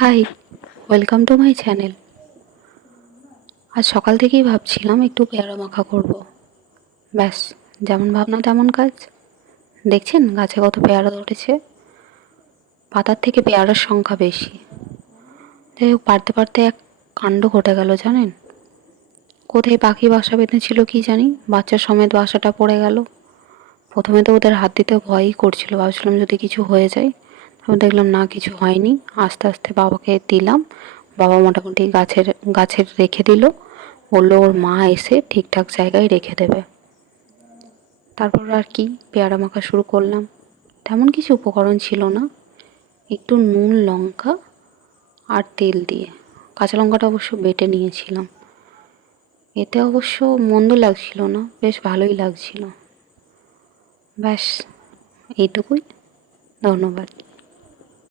High, welcome to my channel. আজ সকাল থেকেই ভাবছিলাম একটু পেয়ারা মাখা করব। ব্যাস, যেমন ভাবনা তেমন কাজ। দেখছেন গাছে কত পেয়ারা ধরেছে। পাতার থেকে পেয়ারার সংখ্যা বেশি। যাই হোক, পারতে পারতে এক কাণ্ড ঘটে গেল জানেন। কোথায় পাখি বাসা বেঁধেছিল কি জানি, বাচ্চা সমেত বাসাটা পড়ে গেল। প্রথমে তো ওদের হাত দিতে ভয়ই করছিল, ভাবছিলাম যদি কিছু হয়ে যায়। তারপর দেখলাম না, কিছু হয়নি। আস্তে আস্তে বাবাকে দিলাম। বাবা মোটামুটি গাছের গাছের রেখে দিল। বললো ওর মা এসে ঠিকঠাক জায়গায় রেখে দেবে। তারপর আর কি, পেয়ারা মাখা শুরু করলাম। তেমন কিছু উপকরণ ছিল না, একটু নুন, লঙ্কা আর তেল দিয়ে। কাঁচা লঙ্কাটা অবশ্য বেটে নিয়েছিলাম। এতে অবশ্য মন্দ লাগছিল না, বেশ ভালোই লাগছিল। ব্যাস, এইটুকুই। ধন্যবাদ।